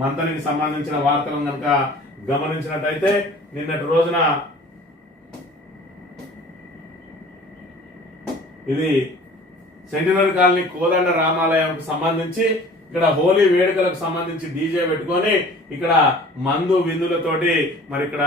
మంతనికి సంబంధించిన వార్తలను కనుక గమనించినట్టయితే నిన్నటి రోజున ఇది సెంటినరీ కాలనీ కోదండ రామాలయంకు సంబంధించి ఇక్కడ హోలీ వేడుకలకు సంబంధించి డీజే పెట్టుకొని ఇక్కడ మందు విందులతోటి మరి ఇక్కడ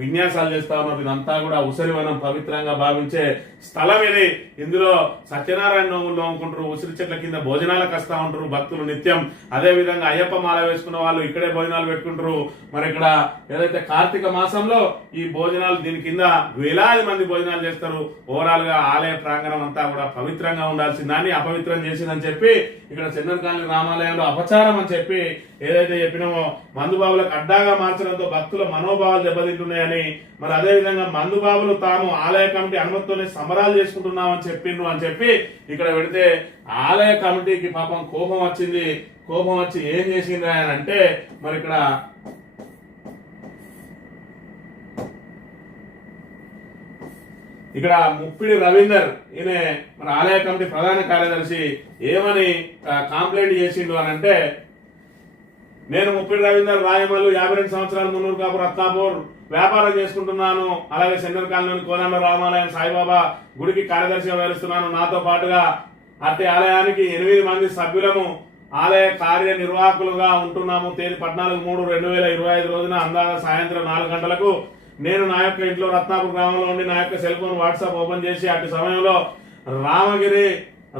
విన్యాసాలు చేస్తా ఉన్నారు. ఇదంతా కూడా ఉసిరివనం పవిత్రంగా భావించే స్థలం ఇది. ఇందులో సత్యనారాయణ నోములు నోముకుంటారు, ఉసిరి చెట్ల కింద భోజనాలకు వస్తా ఉంటారు భక్తులు నిత్యం. అదే విధంగా అయ్యప్ప మాల వేసుకున్న వాళ్ళు ఇక్కడే భోజనాలు పెట్టుకుంటారు. మరి ఇక్కడ ఏదైతే కార్తీక మాసంలో ఈ భోజనాలు దీని కింద వేలాది మంది భోజనాలు చేస్తారు. ఓవరాల్ గా ఆలయ ప్రాంగణం అంతా కూడా పవిత్రంగా ఉండాల్సిన దాన్ని అపవిత్రం చేసిందని చెప్పి ఇక్కడ సెంటినరీ కాలనీ రామాలయంలో అపచారం అని చెప్పి ఏదైతే చెప్పినామో మందుబాబులకు అడ్డాగా మార్చడంతో భక్తుల మనోభావాలు దెబ్బతింటున్నాయని, మరి అదే విధంగా మందుబాబులు తాము ఆలయ కమిటీ అనుమతితోనే సంబరాలు చేసుకుంటున్నామని చెప్పిండ్రు అని చెప్పి ఇక్కడ పెడితే ఆలయ కమిటీకి పాపం కోపం వచ్చింది. కోపం వచ్చి ఏం చేసింది అని అంటే మరి ఇక్కడ ముప్పిడి రవీందర్ ఈయన మన ఆలయ కమిటీ ప్రధాన కార్యదర్శి ఏమని కంప్లైంట్ చేసిండు అని అంటే, నేను ముప్పిడి రవీందర్ రాయమల్లు 52 సంవత్సరాలు మున్నూరు కాపు రత్నాపూర్ వ్యాపారం చేసుకుంటున్నాను. అలాగే సెంట్రల్ కాలనీ కోదండ రామాలయం సాయిబాబా గుడికి కార్యదర్శిగా వ్యవహరిస్తున్నాను. నాతో పాటుగా అట్టి ఆలయానికి 8 మంది సభ్యులము ఆలయ కార్యనిర్వాహకులుగా ఉంటున్నాము. తేదీ 14/3/2025 రోజున అందాక సాయంత్రం 4 గంటలకు నేను నా యొక్క ఇంట్లో రత్నాపూర్ గ్రామంలో ఉండి నా యొక్క సెల్ ఫోన్ వాట్సాప్ ఓపెన్ చేసి అట్టి సమయంలో రామగిరి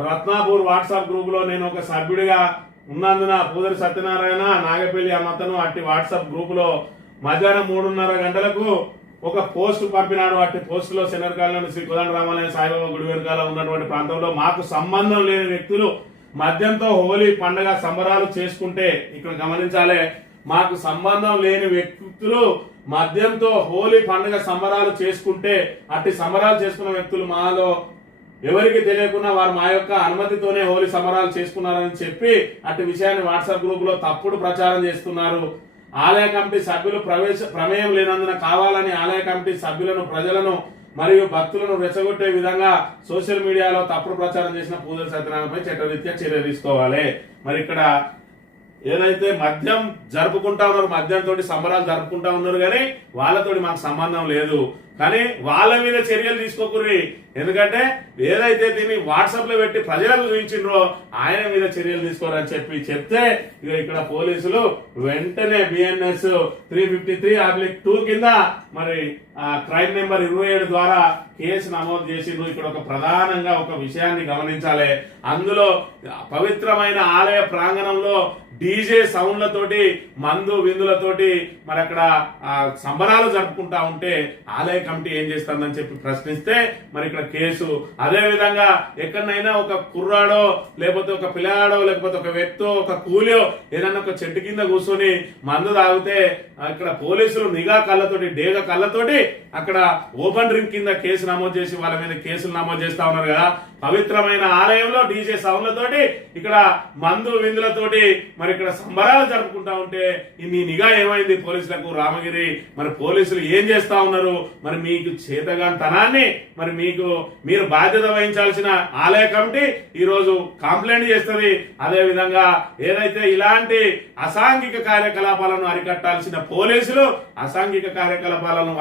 రత్నాపూర్ వాట్సాప్ గ్రూప్ లో నేను ఒక సభ్యుడిగా ఉన్నందున పూదరి సత్యనారాయణ నాగపల్లి అన్నతను అట్టి వాట్సాప్ గ్రూప్ లో మధ్యాహ్నం 3:30 గంటలకు ఒక పోస్ట్ పంపినాడు. అట్టి పోస్ట్ లో సెంట్రల్ కాలనీ శ్రీ కోదండ రామాలయం సాయిబాబా గుడి వెనుకాల ఉన్నటువంటి ప్రాంతంలో మాకు సంబంధం లేని వ్యక్తులు మద్యంతో హోలీ పండుగ సంబరాలు చేసుకుంటే, ఇక్కడ గమనించాలి, మాకు సంబంధం లేని వ్యక్తులు మద్యంతో హోలీ పండుగ సంబరాలు చేసుకుంటే అట్టి సంబరాలు చేసుకున్న వ్యక్తులు మాలో ఎవరికి తెలియకుండా వారు మా యొక్క అనుమతితోనే హోలీ సంబరాలు చేసుకున్నారని చెప్పి అట్టి విషయాన్ని వాట్సాప్ గ్రూప్ లో తప్పుడు ప్రచారం చేస్తున్నారు. ఆలయ కమిటీ సభ్యులు ప్రమేయం లేనందున కావాలని ఆలయ కమిటీ సభ్యులను, ప్రజలను మరియు భక్తులను రెచ్చగొట్టే విధంగా సోషల్ మీడియాలో తప్పుడు ప్రచారం చేసిన పూజల సత్యనారాయణపై చట్టరీత్యా చర్య తీసుకోవాలి. మరి ఇక్కడ ఏదైతే మద్యం జరుపుకుంటా ఉన్నారు, మద్యంతో సంబరాలు జరుపుకుంటా ఉన్నారు, కానీ వాళ్ళతోటి మాకు సంబంధం లేదు. కానీ వాళ్ళ మీద చర్యలు తీసుకోకూరి. ఎందుకంటే ఏదైతే దీన్ని వాట్సాప్ లో పెట్టి ప్రజలకు చూపించిండ్రో ఆయన మీద చర్యలు తీసుకోరని చెప్పి చెప్తే ఇక్కడ పోలీసులు వెంటనే బిఎన్ఎస్ 353/2 కింద మరి క్రైమ్ నెంబర్ 27 ద్వారా కేసు నమోదు చేసిండ్రు. ఇక్కడ ఒక ప్రధానంగా ఒక విషయాన్ని గమనించాలి. అందులో పవిత్రమైన ఆలయ ప్రాంగణంలో డీజే సౌండ్లతోటి మందు విందులతోటి మరి అక్కడ సంబరాలు జరుపుకుంటా ఉంటే ఆలయ కమిటీ ఏం చేస్తుందని చెప్పి ప్రశ్నిస్తే మరి ఇక్కడ కేసు. అదే విధంగా ఎక్కడైనా ఒక కుర్రాడో లేకపోతే ఒక పిల్లాడో లేకపోతే ఒక వ్యక్తో ఒక కూలియో ఏదన్నా ఒక చెట్టు కింద కూర్చొని మందు తాగితే ఇక్కడ పోలీసులు నిఘా కళ్ళతోటి, డేగ కళ్ళతోటి అక్కడ ఓపెన్ డ్రింక్ కింద కేసు నమోదు చేసి వాళ్ళ మీద కేసులు నమోదు చేస్తా ఉన్నారు కదా. పవిత్రమైన ఆలయంలో డీజే సౌండ్లతోటి ఇక్కడ మందు విందులతోటి మరి ఇక్కడ సంబరాలు జరుపుకుంటా ఉంటే ఈ నిఘా ఏమైంది పోలీసులకు? రామగిరి మరి పోలీసులు ఏం చేస్తా ఉన్నారు? మరి మీకు చేతగాంతనాన్ని మరి మీరు బాధ్యత వహించాల్సిన ఆలయ కమిటీ ఈ రోజు కంప్లైంట్ చేస్తుంది. అదే విధంగా ఏదైతే ఇలాంటి అసాంఘిక కార్యకలాపాలను అరికట్టాల్సిన పోలీసులు అసాంఘిక కార్యకలాపాలను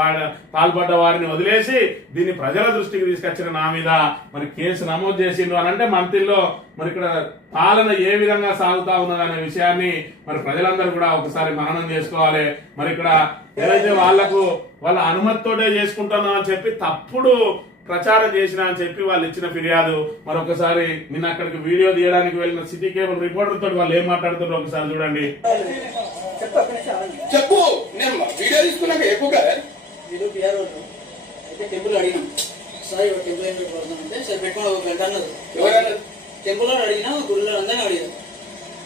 పాల్పడ్డ వారిని వదిలేసి దీన్ని ప్రజల దృష్టికి తీసుకొచ్చిన నా మీద మరి కేసు నమోదు చేసిండ్రు అని అంటే మంత్రిలో మరి ఇక్కడ పాలన ఏ విధంగా సాగుతా ఉన్నదనే విషయాన్ని మరి ప్రజలందరూ కూడా ఒకసారి మననం చేసుకోవాలి. మరి ఇక్కడ ఏదైతే వాళ్ళ అనుమతితోటే చేసుకుంటున్నాం అని చెప్పి తప్పుడు ప్రచారం చేసినా అని చెప్పి వాళ్ళు ఇచ్చిన ఫిర్యాదు. మరొకసారి నిన్న అక్కడికి వీడియో తీయడానికి వెళ్ళిన సిటీ కేబుల్ రిపోర్టర్ తోటి వాళ్ళు ఏం మాట్లాడుతున్నారో ఒకసారి చూడండి. చెప్పు, నేను వీడియో తీసుకున్నాక ఎక్కువగా టెంపుల్ అడిగినా సార్ టెంపుల్ ఏం పెట్టుకుంటే సార్ పెట్టుకుని ఒక గంట అన్నది. టెంపుల్లో అడిగినా గుడిలో అందరినీ అడిగారు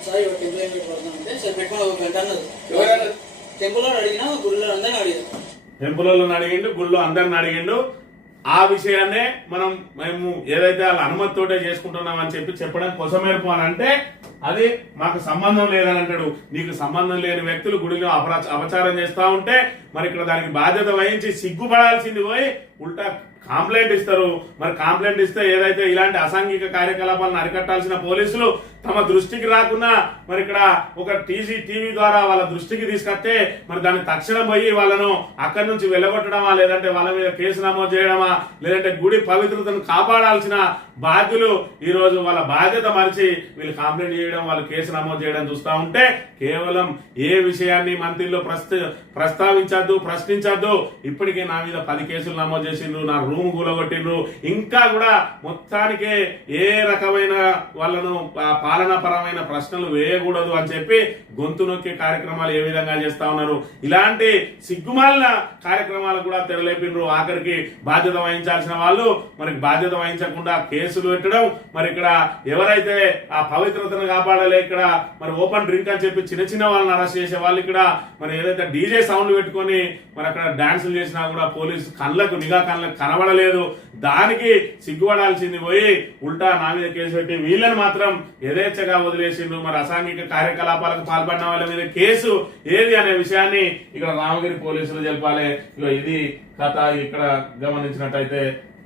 సార్ టెంపుల్ ఏం పెట్టుకుంటే సార్ పెట్టుకుని ఒక గంట అన్నది. టెంపుల్లో అడిగినా గుడిలో అందరినీ అడిగారు. టెంపుల్లో అడిగిండు, గుడిలో అందరిని అడిగిండు. ఆ విషయాన్నే మేము ఏదైతే వాళ్ళ అనుమతితోటే చేసుకుంటున్నాం అని చెప్పి చెప్పడం కోసమేర్పు అని అంటే అది మాకు సంబంధం లేదని అంటాడు. నీకు సంబంధం లేని వ్యక్తులు గుడిలో అపచారం చేస్తా ఉంటే మరి ఇక్కడ దానికి బాధ్యత వహించి సిగ్గుపడాల్సింది పోయి ఉల్టా కంప్లైంట్ ఇస్తారు. మరి కంప్లైంట్ ఇస్తే ఏదైతే ఇలాంటి అసాంఘిక కార్యకలాపాలను అరికట్టాల్సిన పోలీసులు తమ దృష్టికి రాకుండా మరి ఇక్కడ ఒక టీవీ ద్వారా వాళ్ళ దృష్టికి తీసుకొస్తే మరి దాన్ని తక్షణం పోయి వాళ్ళను అక్కడి నుంచి వెళ్ళగొట్టడమా, లేదంటే వాళ్ళ మీద కేసు నమోదు చేయడమా, లేదంటే గుడి పవిత్రతను కాపాడాల్సిన బాధ్యులు ఈ రోజు వాళ్ళ బాధ్యత మరిచి వీళ్ళు కంప్లైంట్ చేయడం, వాళ్ళు కేసు నమోదు చేయడం చూస్తా ఉంటే కేవలం ఏ విషయాన్ని మంత్రిలో ప్రస్తావించద్దు, ప్రశ్నించద్దు. ఇప్పటికే నా మీద 10 కేసులు నమోదు చేసిండ్రు, నా రూమ్ కూలగొట్టిండ్రు. ఇంకా కూడా మొత్తానికే ఏ రకమైన వాళ్ళను పాలనాపరమైన ప్రశ్నలు వేయకూడదు అని చెప్పి గొంతు నొక్కే కార్యక్రమాలు ఏ విధంగా చేస్తా ఉన్నారు. ఇలాంటి సిగ్గుమాలిన కార్యక్రమాలు కూడా తెరలేపిండ్రు. ఆఖరికి బాధ్యత వహించాల్సిన వాళ్ళు మరి బాధ్యత వహించకుండా కేసులు పెట్టడం, మరి ఇక్కడ ఎవరైతే ఆ పవిత్రతను కాపాడలే, ఇక్కడ మరి ఓపెన్ డ్రింక్ అని చెప్పి చిన్న చిన్న వాళ్ళని అరెస్ట్ చేసే వాళ్ళు ఇక్కడ మరి ఏదైతే డీజే సౌండ్ పెట్టుకొని మరి అక్కడ డాన్సులు చేసినా కూడా పోలీసు నిఘా కళ్ళకు కనబడలేదు. దానికి సిగ్గుపడాల్సింది పోయి ఉల్టా నా మీద కేసు పెట్టి వీళ్ళని మాత్రం యథేచ్ఛగా వదిలేసిండ్రు. మరి అసాంఘిక కార్యకలాపాలకు పాల్పడిన వాళ్ళ మీద కేసు ఏది అనే విషయాన్ని ఇక్కడ రామగిరి పోలీసులు చెప్పాలి. ఇది కథ. ఇక్కడ గమనించినట్టయితే